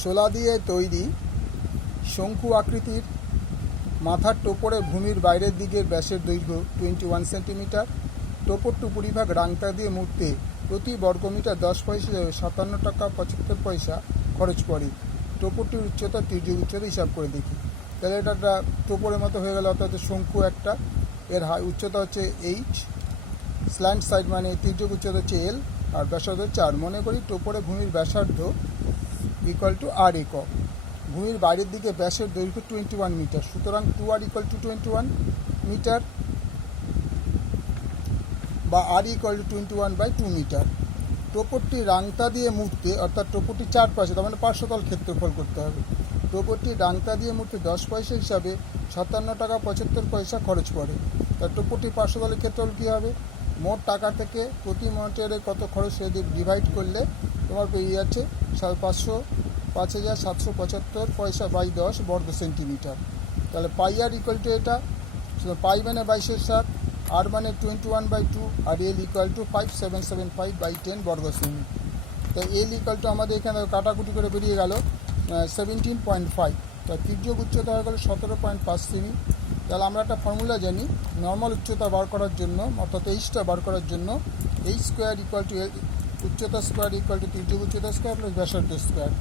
শোলা দিয়ে তৈরি শঙ্কু আকৃতির মাথার টোপরে ভূমির বাইরের দিকের ব্যাসের দৈর্ঘ্য 21 সেন্টিমিটার। টোপরটি উপরিভাগ রাংতা দিয়ে মুড়তে প্রতি বর্গমিটার 10 পয়সা 57 টাকা 75 পয়সা খরচ পড়ে। টোপরটির উচ্চতা তির্যক উচ্চতা হিসাব করে দেখি। তাহলে এটা একটা টোপরের মতো হয়ে গেল, অর্থাৎ শঙ্কু একটা, এর উচ্চতা হচ্ছে এইচ, স্ল্যান্ট সাইড মানে তির্যক উচ্চতা হচ্ছে এল, আর ব্যাসার্ধ হচ্ছে আর। মনে করি টোপরে ভূমির ব্যাসার্ধ ইকুয়াল টু আর একক। ভূমির বাইরের দিকে ব্যাসের দৈর্ঘ্য 21 মিটার, সুতরাং 2r ইকুয়াল টু 21 মিটার বা আর ইকুয়াল টু 21/2 মিটার। টোপরটি রাংতা দিয়ে মুড়তে, অর্থাৎ টোপরটি চারপাশে, তার মানে পার্শ্বতল ক্ষেত্রফল করতে হবে। টোপরটি রাংতা দিয়ে মুড়তে 10 পয়সা হিসাবে 57 টাকা 75 পয়সা খরচ পড়ে। তার টোপরটি পার্শ্বতলের ক্ষেত্রফল কী হবে? মোট টাকা থেকে প্রতি মিটারে কত খরচ সেটা ডিভাইড করলে তোমার পেয়ে যাচ্ছে 5,775 পয়সা বাই 10 বর্গ সেন্টিমিটার। তাহলে পাই আর ইকুয়াল টু এটা, পাই মানে 22/7, আর মানে 21/2, আর এল ইকুয়াল টু 5775/10 বর্গ সেমি। তো এল ইকুয়াল টু আমাদের এখানে কাটাকুটি করে বেরিয়ে গেল 17.5। তার তির্যক উচ্চতা হয়ে গেল 17.5 সেমি। তাহলে আমরা একটা ফর্মুলা জানি নর্মাল উচ্চতা বার করার জন্য, অর্থাৎ এইচটা বার করার জন্য, এইচ স্কোয়ার ইকুয়াল টু উচ্চতা স্কোয়ার ইকুয়াল টু তির্যক উচ্চতা স্কোয়ার প্লাস ব্যাসার্ধ স্কোয়ার।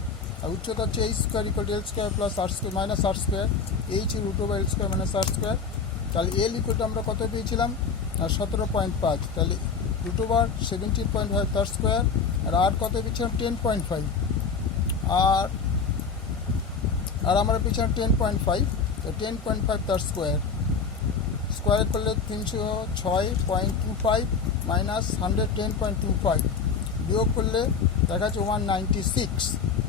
আর উচ্চতা হচ্ছে H square equal to L square plus R square minus R square, H √/L square minus R square. তাহলে এল ইকুয়াল টু আমরা কত পেয়েছিলাম? 17.5। তাহলে √17.5 তার স্কোয়ার, আর আর কত পেয়েছিলাম? 10.5। আর আমরা পেয়েছিলাম 10.5, তো 10.5 তার স্কোয়ার। স্কোয়ার করলে 306.25 মাইনাস 110.25 বিয়োগ করলে দেখা যাচ্ছে 196।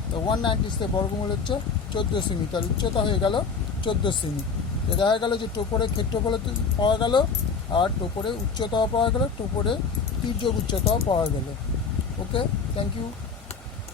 তো 196 বর্গমূল হচ্ছে 14 সেমি। তার উচ্চতা হয়ে গেল 14 সেমি। তো দেখা গেল যে টোপরের ক্ষেত্রফল পাওয়া গেল, আর টোপরে উচ্চতাও পাওয়া গেল, টোপরে তির্যক উচ্চতাও পাওয়া গেল। ওকে, থ্যাংক ইউ।